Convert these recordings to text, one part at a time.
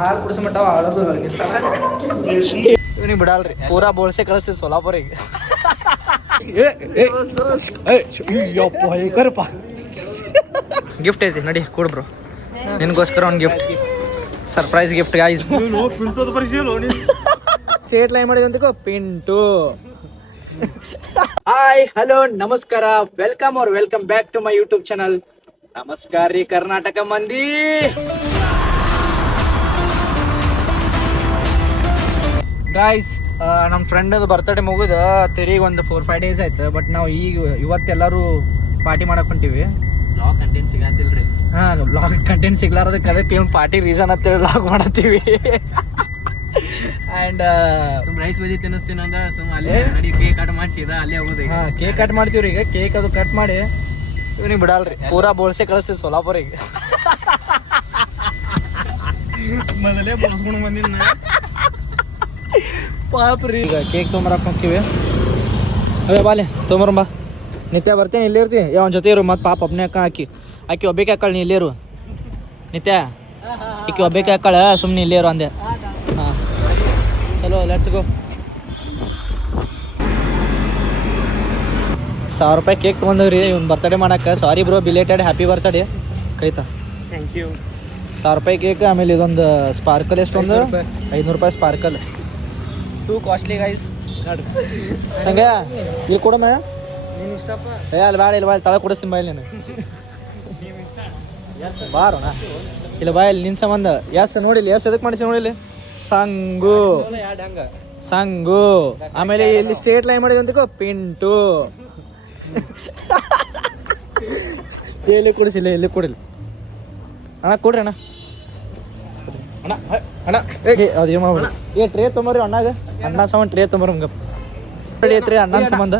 ಹಾಲು ಕುಡಿಸ ಮಟ್ಟ ಆಳೋದು ಇವನಿಗೆ ಬಿಡಲ್ರಿ ಪೂರಾ ಬೋಳ್ಸೆ ಕಳಿಸ್ತೀವಿ ಸೋಲಾಪುರಿಗೆ. ಗಿಫ್ಟ್ ಐತಿ ನಡಿ ಕೊಡು ಬ್ರೋ, ನಿನಗೋಸ್ಕರ ಒಂದು gift, surprise gift guys. State line ಮಾಡಿದಂತ ಪಿಂಟು. ಹಾಯ್ ಹಲೋ ನಮಸ್ಕಾರ, welcome or welcome back to my YouTube channel. ನಮಸ್ಕಾರ ರೀ ಕರ್ನಾಟಕ ಮಂದಿ. ಗಾಯ್ಸ್ ನಮ್ಮ ಫ್ರೆಂಡ್ ಬರ್ತಡೇ ಮುಗಿದ ತಿರುಗಿ ಒಂದು 4-5 ಡೇಸ್ ಆಯ್ತು. ಬಟ್ ನಾವು ಇವತ್ತೆಲ್ಲರೂ ಪಾರ್ಟಿ ಮಾಡಕ್ ಹೊಂಟಿವಿ. ಬ್ಲಾಗ್ ಕಂಟೆಂಟ್ ಸಿಗತ್ತಿಲ್ರಿ. ಬ್ಲಾಗ್ ಕಂಟೆಂಟ್ ಸಿಗ್ಲಾರದಕ್ಕೆ ಅದಕ್ಕೆ ಇವ್ನು ಪಾರ್ಟಿ ರೀಸನ್ ಅಂತೇಳಿ ಬ್ಲಾಗ್ ಮಾಡತ್ತೀವಿ. ಆ್ಯಂಡ್ ರೈಸ್ ಬಜಿ ತಿನ್ನಿಸ್ತೀನಿ ಅಂದ ಅಲ್ಲೇ ನಡಿ ಕೇಕ್ ಕಟ್ ಮಾಡಿಸಿದ ಅಲ್ಲೇ ಹೋಗೋದು. ಕೇಕ್ ಕಟ್ ಮಾಡ್ತೀವ್ರಿ. ಈಗ ಕೇಕ್ ಅದು ಕಟ್ ಮಾಡಿ ಇವನಿಗೆ ಬಿಡಲ್ರಿ ಪೂರಾ ಬೋಳ್ಸೆ ಕಳಿಸ್ತೀವಿ ಸೋಲಾಪುರಿಗೆ. ಮೊದಲೇ ಬೋಳ್ಸ್ಕೊಂಡು ಬಂದಿನ ಪಾಪ್ರಿ. ಈಗ ಕೇಕ್ ತೊಗೊಂಬರಕ್ಕೆ ಹೋಗ್ತೀವಿ. ಅವೇ ಬಾಲೆ ತೊಗೊಂಬರಂಬ. ನಿತ್ಯ ಬರ್ತೇನೆ, ಇಲ್ಲೇ ಇರ್ತೀನಿ. ಅವನ ಜೊತೆ ಇರು. ಮತ್ತು ಪಾಪ ಒಬ್ಬನೇ ಆಕಿ ಒಬ್ಬಕ್ಕೆ ಹಾಕಳ, ನೀ ಇಲ್ಲೇರು. ನಿತ್ಯ ಈಕಿ ಒಬ್ಬಕ್ಕೆ ಹಾಕಳ, ಸುಮ್ಮನೆ ಇಲ್ಲೇರು ಅಂದೆ. ಹಾಂ ಚಲೋ, ಲೆಟ್ಸ್ ಗೋ. 1000 ರೂಪಾಯಿ ಕೇಕ್ ತೊಗೊಂಡವ್ರಿ ಇವ್ನು ಬರ್ತಡೇ ಮಾಡಕ್ಕೆ. Sorry bro, belated happy birthday. ಕೈತಾ ಥ್ಯಾಂಕ್ ಯು. 1000 ರೂಪಾಯಿ ಕೇಕ್. ಆಮೇಲೆ ಇದೊಂದು ಸ್ಪಾರ್ಕಲ್, ಎಷ್ಟೊಂದು 500 ರೂಪಾಯಿ ಸ್ಪಾರ್ಕಲ್. Two costly guys. ಹಂಗೆ ಇಲ್ಲಿ ಕೊಡಮ್ಮ. ನೀನು ಇಷ್ಟಪ್ಪ ಅಲ್ಲಿ ಬೇಡ, ಇಲ್ಲಿ ಬಾಯ್ ತಳ ಕೊಡಿಸ್ತೀನಿ ಬಾಯ್ ನೀನು. ಬಾರೋಣ ಇಲ್ಲ ಬಾಯ್, ನಿನ್ನ ಸಂಬಂಧ. ಎಸ್ ನೋಡಿಲ್ಲ, ಎಸ್ ಎದಕ್ಕೆ ಮಾಡಿಸಿ ನೋಡಿಲ್ಲ. ಸಂಗು ಸಂಗು. ಆಮೇಲೆ ಇಲ್ಲಿ ಸ್ಟೇಟ್ ಲೈನ್ ಮಾಡಿದಂತ ಪಿಂಟು. ಎಲ್ಲಿ ಕೊಡಿಸಿಲ್ಲ, ಎಲ್ಲಿ ಕೊಡಿಲ್ಲ ಅಣ್ಣ. ಕೊಡ್ರಿ ಅಣ್ಣ. ಅಣ್ಣ ಅಣ್ಣ ಅದೇ ಮಾಡ್ಬಿಡ. ಟ್ರೇ ತೊಂಬರ್ರಿ ಅಣ್ಣಾಗ. ಅಣ್ಣ ಸಂಬಂಧ ಟ್ರೇ ತೊಂಬರ್. ಹಂಗ ರೆಡಿ ಐತ್ರಿ ಅಣ್ಣನ ಸಂಬಂಧ.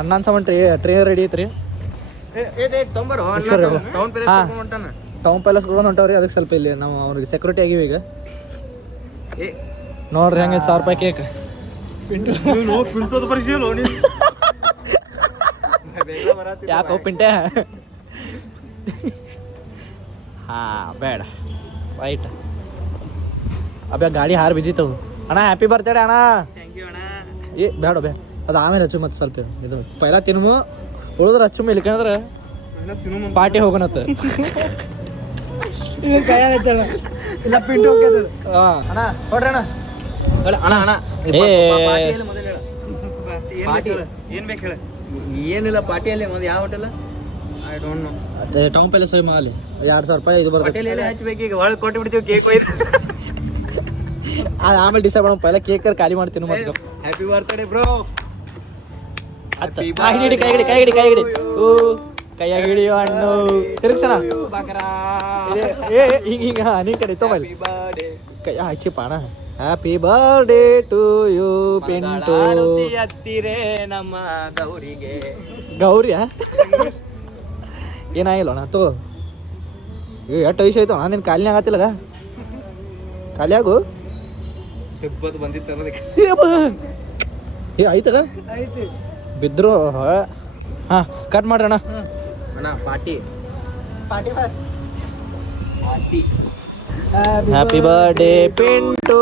ಅಣ್ಣನ ಸಂಬಂಧ ಟ್ರೇ ರೆಡಿ ಐತ್ರಿ. ಟೌನ್ ಪ್ಯಾಲೇಸ್ ಕೊಡೋದು ಹೊಂಟವ್ರಿ. ಅದಕ್ಕೆ ಸ್ವಲ್ಪ ಇಲ್ಲಿ ನಾವು ಅವ್ರಿಗೆ ಸೆಕ್ಯೂರಿಟಿ ಆಗಿವಿ ಈಗ. ನೋಡ್ರಿ ಹಂಗೆ 1000 ರೂಪಾಯಿ ಕೇಕ್. ಯಾಕೋ ಪಿಂಟೆ. ಹಾ ಬೇಡ ವೈಟ್. ಅಬ್ಯಾ ಗಾಡಿ ಹಾರು ಬಿದ್ದಿತ್ತವು. ಅಣ್ಣ ಹ್ಯಾಪಿ ಬರ್ತಡೇ ಅಣ್ಣ. ಬೇಡ ಬೇ, ಅದು ಆಮೇಲೆ ಹಚ್ಚು. ಮತ್ತೆ ಸ್ವಲ್ಪ ಇದು ಪೈಲ ತಿನ್ನು, ಉಳಿದ್ರೆ ಹಚ್ಚು. ಇಲ್ಕಂದ್ರೆ ಪಾರ್ಟಿ ಹೋಗೋಣತ್ತ. ಇಲ್ಲ ಪಿಂಟು ಅಣ್ಣ ಕೊಡ್ರಿ ಅಣ್ಣ. ಅಣ್ಣ ಅಣ್ಣ ಏನ್ ಬೇಕು ಹೇಳ. ಏನಿಲ್ಲ ಪಾರ್ಟಿಯಲ್ಲಿ ಒಂದು ಯಾವ ಹೋಟೆಲ್ ಐ ಡೋಂಟ್ ನೋ. ಅದೇ ಟೌನ್ ಪ್ಯಾಲೇಸ್ ಹೋಗಿ ಮಾಲಿ 2000 ರೂಪಾಯಿ ಇದು ಬರ್ತದೆ. ಹೋಟೆಲ್ ಹಚ್ಬೇಕು. ಈಗ ಒಳಗೆ ಕೊಟ್ಟು ಬಿಡ್ತೀವಿ ಕೇಕ್ ಒಯ್ದು. ಆಮೇಲೆ ಡಿಸೈಡ್ ಮಾಡೋಣ. ಪೈಲ ಕೇಕ್ ಖಾಲಿ ಮಾಡ್ತೀನಿ. ಮತ್ತೆ ಹ್ಯಾಪಿ ಬರ್ತ್ಡೇ ಬ್ರೋ. ಕೈ ಹಿಡಿ. ಓ ಕೈಯಾಗ ಹಿಡಿಯೋ ಹಣ್ಣು. ತಿರುಗ್ಸಣ ಹಿಂಗ ನೀ ಕಡೆ ತೊಗೊಳ್ಳಿ. ಕೈ ಹಚ್ಚಿಪ್ಪ ಅಣ್ಣ. Happy birthday to you Pintu. ಹತ್ತಿರೇ ನಮ್ಮ ಗೌರಿಗೆ. ಗೌರಿಯಾ ಏನಾಗಿಲ್ಲ ಅಣ್ಣ. ತೋ ಎಷ್ಟು ವಯಸ್ಸು ಆಯ್ತು ಅಣ್ಣ. ನಿನ್ನ ಕಾಲಿನ ಆಗತ್ತಿಲ್ಲ. ಖಾಲಿ ಆಗು. ಬಂದಿತ್ತು ಏ ಆಯ್ತಲ್ಲ ಬಿದ್ರು. ಹಾಂ ಕಟ್ ಮಾಡ್ರಿ ಅಣ್ಣ. ಅಣ್ಣ party fast. Happy birthday Pintu.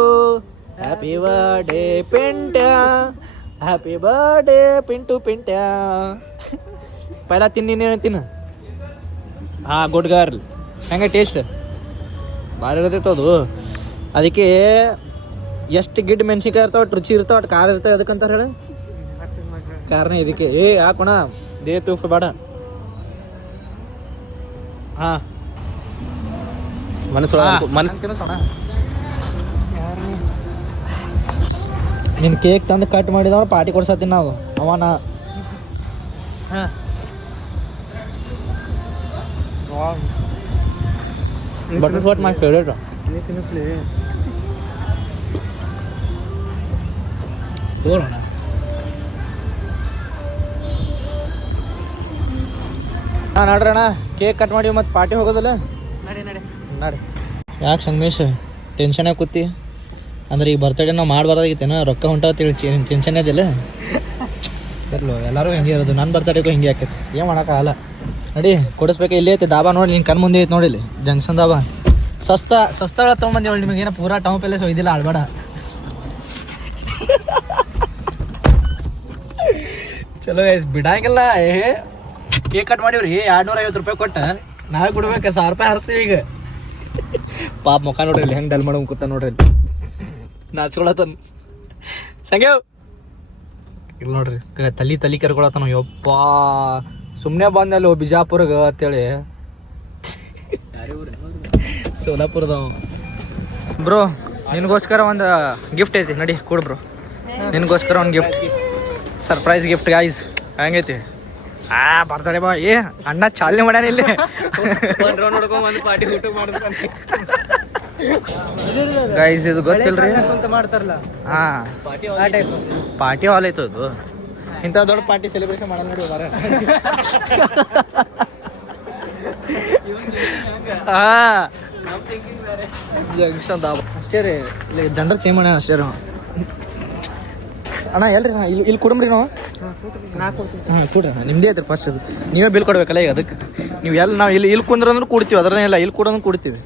Happy birthday Pintu. Happy birthday Pintu Pintu. ಪೈಲ ತಿನ್ನು. ಹಾಂ ಗುಡ್ ಗರ್ಲ್. ಹೆಂಗೆ ಟೇಸ್ಟ್ ಭಾರಿ ಇರ್ತೈತೆ ಅದು. ಅದಕ್ಕೆ ಎಷ್ಟು ಗಿಡ್ ಮೆಣಸಿನ್ಕಾಯಿ ಇರ್ತಾವೆ, ಒಟ್ಟು ರುಚಿ ಇರ್ತಾವೆ, ಒಟ್ಟು ಖಾರ ಇರ್ತಾವೆ. ಅದಕ್ಕಂತಾರೆ ಹೇಳಿ ಕಾರಣ ಇದಕ್ಕೆ. ಹಾಕೋಣ ದೇ ತೂಫ್ ಬೇಡ. ಹಾಂ ಮನಸ್ಸು ನಿನ್ನ ಕೇಕ್ ತಂದು ಕಟ್ ಮಾಡಿದವ ಪಾರ್ಟಿ ಕೊಡ್ಸತ್ತೀನಿ ನಾವು. ಅವನ ಬಟರ್ ಸ್ಕಾಚ್ ಮೈ ಫೇವ್ರೇಟ್. ನೀ ತಿನ್ನಿಸ್ಲಿ ತೋರೋಣ. ಹಾಂ ನಡ್ರಿ ಅಣ್ಣ, ಕೇಕ್ ಕಟ್ ಮಾಡಿ ಮತ್ತೆ ಪಾರ್ಟಿ ಹೋಗೋದಲ್ಲ. ನಡಿ. ಯಾಕೆ ಸಂಗಮೇಶ್ ಟೆನ್ಷನ್ ಆಗಿ ಕೂತಿ ಅಂದ್ರೆ ಈಗ ಬರ್ತಡೇ ನಾವು ಮಾಡಬಾರ್ದಾಗಿತ್ತೇನ. ರೊಕ್ಕ ಹೊಂಟಾವತ್ತೇಳಿ ಟೆನ್ಷನ್ ಅದಿಲ್ಲ. ಬರ್ಲು ಎಲ್ಲರೂ ಹಿಂಗೆ ಇರೋದು. ನನ್ನ ಬರ್ತಡೇಗೂ ಹಿಂಗೆ ಆಕೈತಿ. ಏನು ಮಾಡೋಕ್ಕಾಗಲ್ಲ. ನಡಿ ಕೊಡಿಸ್ಬೇಕು. ಇಲ್ಲೇ ಐತಿ ದಾಬಾ ನೋಡಿ. ನಿನ್ನ ಕಣ್ಣು ಮುಂದೆ ಐತಿ ನೋಡಿಲ್ಲಿ ಜಂಕ್ಷನ್ ದಾಬಾ. ಸಸ್ತ ತೊಗೊಂಬಂದೇವಳು ನಿಮಗೆ ಏನೋ ಪೂರಾ ಟೌನ್ ಪ್ಯಾಲೇಸ್ ಒಯ್ದಿಲ್ಲ ಆಳ್ಬೇಡ. ಚಲೋ ಬಿಡಂಗಿಲ್ಲ. ಕೇಕ್ ಕಟ್ ಮಾಡಿವ್ರಿ 250 ರೂಪಾಯಿ ಕೊಟ್ಟ, ನಾವೇ ಕೊಡ್ಬೇಕು 1000 ರೂಪಾಯಿ ಹರಿಸ್ತೀವಿ ಈಗ. ಪಾಪ ಮುಖ ನೋಡ್ರಿ ಇಲ್ಲಿ ಹೆಂಗೆ ಡಲ್ ಮಾಡೋ ಕೂತ ನೋಡ್ರಿ ಇಲ್ಲಿ ನಾಚ್ಕೊಳತನ್ ಸಂಗ್ಯಾವ್ ಇಲ್ಲಿ ನೋಡ್ರಿ ತಲಿ ಕರ್ಕೊಳತನ. ಯಪ್ಪ ಸುಮ್ಮನೆ ಬಂದಲ್ಲಿ ಬಿಜಾಪುರ್ಗೆ ಅಂತೇಳಿ ಸೋಲಾಪುರದವ. ಬ್ರೋ ನಿನಗೋಸ್ಕರ ಒಂದು ಗಿಫ್ಟ್ ಐತಿ, ನಡಿ ಕೊಡು ಬ್ರೋ. ನಿನಗೋಸ್ಕರ ಒಂದು ಗಿಫ್ಟ್, ಸರ್ಪ್ರೈಸ್ ಗಿಫ್ಟ್ ಗಾಯ್ಸ್. ಹೆಂಗೈತಿ? ಬರ್ತಡೆ ಬಾ. ಅಣ್ಣ ಚಾಲನೆ ಮಾಡ್ಯಾನ ಇಲ್ಲಿ. ಗೈಸ್ ಇದು ಗೊತ್ತಿಲ್ರಿ, ಹಾ ಪಾರ್ಟಿ ಹಾಲ್ ಐತು ಅದು. ಇಂಥ ದೊಡ್ಡ ಪಾರ್ಟಿ ಸೆಲೆಬ್ರೇಷನ್ ಮಾಡಲ್ಲ ನೋಡಿ ಮಾರ. ಜಂಕ್ಷನ್ ಅಷ್ಟೇ ರೀ, ಜನರ ಚೇಂಜ್ ಮಾಡ್ಯಾನ ಅಷ್ಟೇ ರೀ. ಅಣ್ಣ ಎಲ್ರಿ ಇಲ್ಲಿ ಕೊಡಮ್ರಿ ನಾವು. ಹಾಂ ಕೊಡ್ರಿ, ನಿಮ್ಮದೇ ಐತ್ರಿ ಫಸ್ಟ್. ಅದು ನೀವೇ ಬಿಲ್ ಕೊಡ್ಬೇಕಲ್ಲ ಈಗ. ಅದಕ್ಕೆ ನೀವು ನಾವು ಇಲ್ಲಿ ಕುಂದ್ರಂದ್ರೂ ಕೊಡ್ತೀವಿ, ಅದ್ರದ್ದೇನಿಲ್ಲ. ಇಲ್ಲಿ ಕೊಡೋದು ಕೊಡ್ತೀವಿ.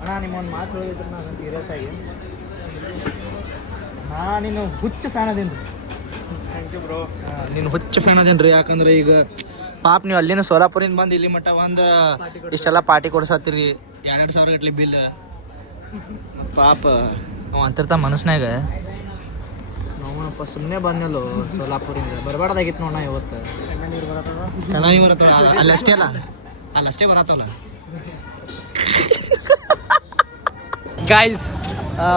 ಅಣ್ಣ ನಿಮ್ಮೊಂದು ಮಾತು ಹೇಳಿದ್ರು ನಾನು ಸೀರಿಯಸ್ ಆಗಿ. ನೀನು ಹುಚ್ಚು ಫ್ಯಾನ್ ಅದೇನು ರೀ. Thank you bro. ನೀನು ಹುಚ್ಚು ಫ್ಯಾನ್ ಅದೇನು ರೀ. ಯಾಕಂದ್ರೆ ಈಗ ಪಾಪ ನೀವು ಅಲ್ಲಿಂದ ಸೋಲಾಪುರಿಂದ ಬಂದು ಇಲ್ಲಿ ಮಟ್ಟ ಒಂದು ಇಷ್ಟೆಲ್ಲ ಪಾರ್ಟಿ ಕೊಡ್ಸತ್ತೀರಿ, 2,000 ಗಟ್ಲಿ ಬಿಲ್. ಪಾಪ ಅವ ಅಂತಿರ್ತ ಮನಸ್ನಾಗ, ನಾವಪ್ಪ ಸುಮ್ಮನೆ ಬಂದಲ್ಲೋ ಸೋಲಾಪುರಿಂದ, ಬರಬಾರ್ದಾಗಿತ್ತು ನೋಡ ಇವತ್ತು. ಚೆನ್ನಾಗಿ ಬರತ್ತವ ಅಲ್ಲಷ್ಟೇ ಅಲ್ಲ, ಅಲ್ಲಷ್ಟೇ ಬರತ್ತವಲ್ಲ ಗಾಯ್ಸ್.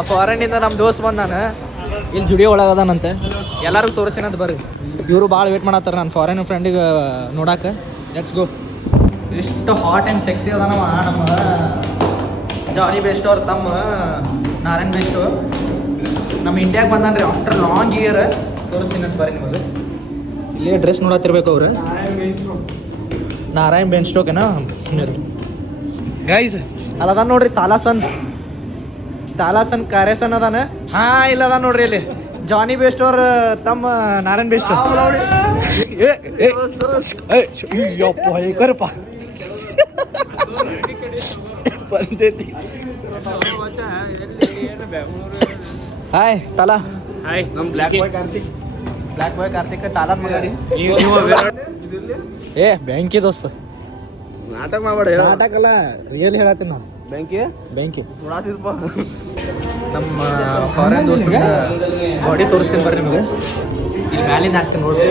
ಫಾರಿನಿಂದ ನಮ್ಮ ದೋಸ್ತ್ ಬಂದ, ನಾನು ಇಲ್ಲಿ ಜುಡಿಯೋ ಒಳಗದಾನಂತೆ. ಎಲ್ಲರಿಗೂ ತೋರಿಸ್ತೀನಂತ ಬರ್ರಿ. ಇವರು ಭಾಳ ವೇಟ್ ಮಾಡತ್ತಾರ ನಾನು ಫಾರಿನ್ ಫ್ರೆಂಡಿಗೆ ನೋಡಕ್ಕೆ. Let's go. ಇಷ್ಟು ಹಾಟ್ ಆ್ಯಂಡ್ ಸೆಕ್ಸಿ ಅದಾನವ ನಮ್ಮ ಜಾನಿ ಬೆಸ್ಟ್ ಅವ್ರು ತಮ್ಮ ನಾರಾಯಣ್ ಬೆಸ್ಟ್. ನಮ್ಮ ಇಂಡಿಯಾಗೆ ಬಂದಾನ್ರಿ ಆಫ್ಟರ್ ಲಾಂಗ್ ಇಯರ್. ತೋರಿಸ್ತೀನಂತ ಬರ್ರಿ ನಿಮಗೆ. ಇಲ್ಲೇ ಡ್ರೆಸ್ ನೋಡತ್ತಿರ್ಬೇಕು ಅವ್ರು. ನಾರಾಯಣ್ ಬೆನ್ ಸ್ಟೋಕೇನಾ ಗೈಸ್. ಅಲ್ಲದ ನೋಡ್ರಿ ತಾಲಾಸನ್ ಕಾರ್ಯಸನ್ ಅದಾನ. ಇಲ್ಲ ಅದ ನೋಡ್ರಿ ಇಲ್ಲಿ ಜಾನಿ ಬೆಸ್ಟ್ ಅವ್ರ ತಮ್ಮ ನಾರಾಯಣ್ ಬೆಸ್ಟ್. ಕರಪ್ಪ ಬಂದೈತಿ. ಹಾಯ್ ತಾಲಾ. ಹಾಯ್ ನಮ್ಮ ಬ್ಲ್ಯಾಕ್ ಬಾಯ್ ಕಾರ್ತಿಕ್ ತಾಲಾದ್ ಮಗ ರೀ. ಬ್ಯಾಂಕಿ ದೋಸ್ತ. ನಾಟಕ ಮಾಡಬೇಡ. ನಾಟಕ ಅಲ್ಲ, ರಿಯಲ್ ಹೇಳತ್ತೀನಿ ನಾನು. ಬ್ಯಾಂಕಿ ನಮ್ಮ ಫಾರಿನ್ ದೋಸ್ತ ಬಾಡಿ ತೋರಿಸ್ತೀನಿ ಬರ್ರಿ ನಿಮಗೆ. ಇಲ್ಲಿ ಮ್ಯಾಲಿಂದ ಹಾಕ್ತೀನಿ ನೋಡಿ.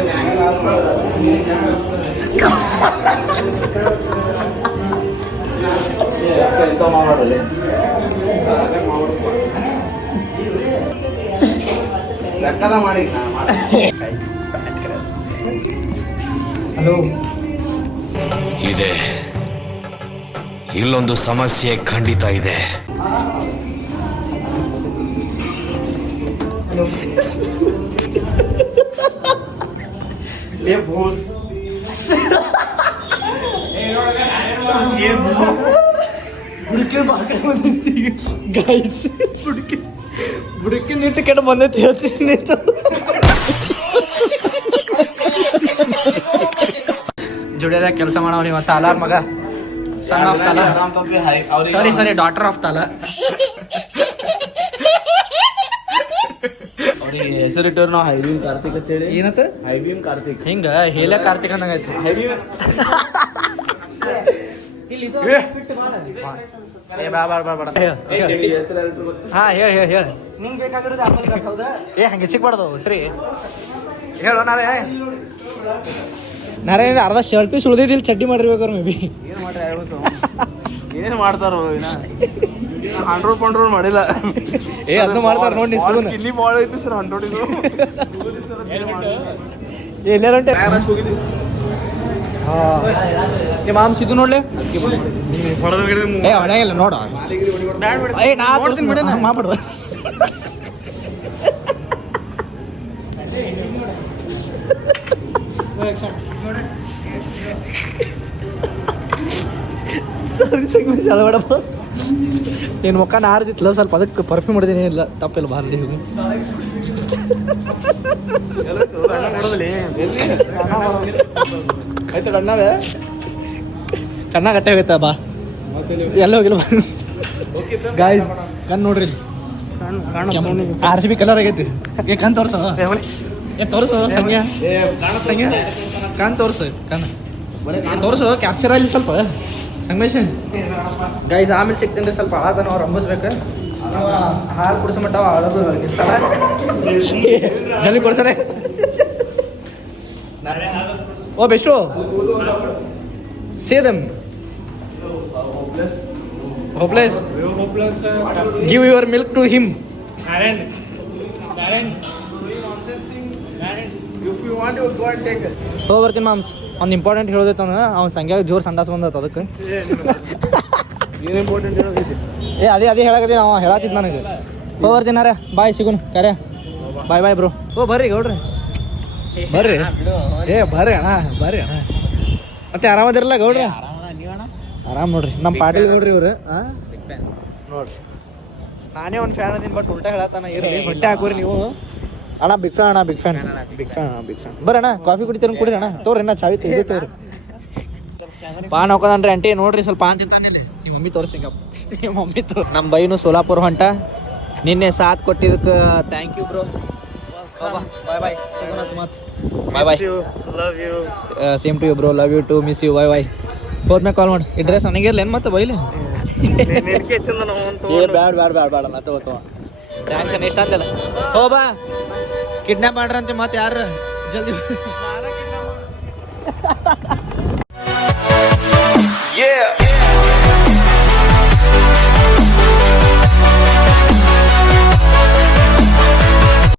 ಹಲೋ. ಇದೆ, ಇಲ್ಲೊಂದು ಸಮಸ್ಯೆ ಖಂಡಿತ ಇದೆ. ಬುಡಕಿ ನಿಟ್ಟು ಕೆಟ್ಟ ಬಂದೈತಿ ಹೇಳ್ತೀನಿ. ಜುಡಿಯೋದಾಗ ಕೆಲಸ ಮಾಡವ ನೀವು ತಾಲಾರ್ ಮಗ. Son of Thala, sorry daughter of Thala. ಹೆಸರಿಟ್ಟವ್ರು ನಾವು ಹೈಬೀಮ್ ಕಾರ್ತಿಕ್ ಅಂತ ಹೇಳಿ. ಏನತ್ತ? ಹೈಬೀಮ್ ಕಾರ್ತಿಕ್. ಹಿಂಗ ಹೇಳ ಕಾರ್ತಿಕ್ ಅಂದಂಗೈತಿ. ಹಾ ಹೇಳ ನಿಂಗೆ ಬೇಕಾಗಿರೋದು ಹಂಗೆ ಚಿಕ್ಕಬಾರ್ದು ಸರಿ ಹೇಳೋ. ನಾರಾಯಣ ಅರ್ಧ ಶರ್ಟ್ ಪೀಸ್ ಉಳಿದಿದ್ದಿಲ್ಲ, ಚಡ್ಡಿ ಮಾಡಿರ್ಬೇಕಾರೆ ಮೇ ಬಿ. ಏನ್ ಮಾಡ್ತಾರೋ ಹಂಡ್ರೋಡ್ ಮಾಡಿಲ್ಲ. ಅದನ್ನು ಮಾಡ್ತಾರ ನೋಡಿ. ಇಲ್ಲಿ ಬಾಳ ಐತಿ ಸರ್ 100 ಇದು. ಎಲ್ಲೇರಂಟೆ ನಿಮ್ಮ ಮಾಮ್ಸ್ ಇದು ನೋಡ್ಲಿ. ಹೊಡೆಯಲ್ಲ ನೋಡ. ಮಾಡ್ಬಿಡುವ. ಬೇಡಪ್ಪ ನಿನ್ನ ಮುಖ ನಾರ್ದಿತ್ತಲ್ಲ ಸ್ವಲ್ಪ, ಅದಕ್ಕೆ ಪರ್ಫ್ಯೂಮ್ ಹೊಡೆದೇನೆ. ಇಲ್ಲ ತಪ್ಪಿಲ್ಲ ಬಾರ್ಲಿ. ಆಯ್ತು ಅಣ್ಣವೇ ಕಣ್ಣ ಗಟ್ಟೆ ಹೋಯ್ತಾ ಬಾ ಎಲ್ಲ ಹೋಗಿಲ್ಲ ಗಾಯ್ಸ್ ಕಣ್ ನೋಡ್ರಿ ಆರ್ ಸಿ ಬಿ ಕಲರ್ ಆಗೈತಿ ಏ ಕಣ್ ತೋರ್ಸೋ ಏ ತೋರ್ಸು ಸಂಗ್ಯಾ ಸಂಗ್ಯಾ ಕಣ್ ತೋರ್ಸು ಕಣ್ ತೋರ್ಸು ಕ್ಯಾಪ್ಚರ್ ಅಲ್ಲಿ ಸ್ವಲ್ಪ ಸಂಗಮೇಶ್ ಗೈಸ್ ಆಮೇಲೆ ಸಿಗ್ತೀನಿ ಸ್ವಲ್ಪ ಆದ ನಾವು ರಂಬಿಸ್ಬೇಕು ಹಾಲು ಕುಡಿಸೋ ಮಟ್ಟ ಅಳದು ಜಲ್ದಿ ಕೊಡ್ಸರೆ ಓ ಬೆಸ್ಟು ಸೇದಮ್ hopeless give your milk to him ಹೋಗಿ ಬರ್ತೀನಿ ಮಾಮ್ಸ್ ಒಂದು ಇಂಪಾರ್ಟೆಂಟ್ ಹೇಳೋದೈತೆ ಅವ್ನು ಸಂಖ್ಯಾಗ ಜೋರು ಸಂಡಾಸ್ ಬಂದೈತೆ ಅದಕ್ಕೆ ಏನು ಇಂಪಾರ್ಟೆಂಟ್ ಏ ಅದೇ ಹೇಳಕತ್ತೀನಿ ಅವ ಹೇಳತ್ತಿದ್ ನನಗೆ ಹೋಗಿ ಬರ್ತೀನಾರ ಬಾಯ್ ಸಿಗುನ್ ಕರೆ ಬಾಯ್ ಬಾಯ್ ಬ್ರೋ ಓ ಬರ್ರಿ ಗೌಡ್ರಿ ಬರ್ರಿ ಏ ಬರ್ರಿ ಅಣ್ಣ ಮತ್ತೆ ಆರಾಮದಿರಲ್ಲ ಗೌಡ್ರಿ ಆರಾಮ್ ನೋಡ್ರಿ ನಮ್ಮ ಪಾಟೀಲ್ ಗೌಡ್ರಿ ಇವ್ರು ನೋಡ್ರಿ ನಾನೇ ಒಂದು ಫ್ಯಾನ್ ಅದೀನಿ ಬಟ್ ಉಲ್ಟಾ ಹೇಳತ್ತಾನ ಇರಲಿ ಹೊಟ್ಟೆ ಹಾಕೋರಿ ನೀವು ಅಣ್ಣ ಬಿಗ್ ಫ್ಯಾನ್ ಬರ್ರಿ ಅಣ್ಣ ಕಾಫಿ ಕುಡಿತೀರ ಕುಡಿರಿ ಅಣ್ಣ ತೋರಿ ಅಣ್ಣ ಚಾವಿ ತೆಗೆದು ತೋರಿ ಪಾನ್ ಹಾಕೋದನ್ರಿ ಆಂಟಿ ನೋಡ್ರಿ ಸ್ವಲ್ಪ ಪಾನ್ ತಿಂತಾನಿಲ್ಲ ನಿಮ್ಮ ಮಮ್ಮಿ ತೋರಿಸಿ ನಿಮ್ಮ ಮಮ್ಮಿ ನಮ್ಮ ಬೈನು ಸೋಲಾಪುರ ಹೊಂಟ ನಿನ್ನೆ ಸಾಥ್ ಕೊಟ್ಟಿದ್ದಕ್ಕೆ thank you bro bye bye bye love you same to you bro love you too miss you bye ಹೋದ್ಮೇಲೆ ಕಾಲ್ ಮಾಡಿ ಈ ಡ್ರೆಸ್ ನನಗೆ ಇರ್ಲೇನು ಮತ್ತೆ ಬೈಲಿ ಏ ಬ್ಯಾಡ ನಾ ತಗೋ ಟ್ಯಾಂಕ್ಷನ್ ಎಷ್ಟು ಅಂತಲ್ಲ ಹೋ ಬಾ ಕಿಡ್ನಾಪ್ ಮಾಡ್ರಂತೆ ಮತ್ತೆ ಯಾರು ಜಲ್ದಿ Yeah.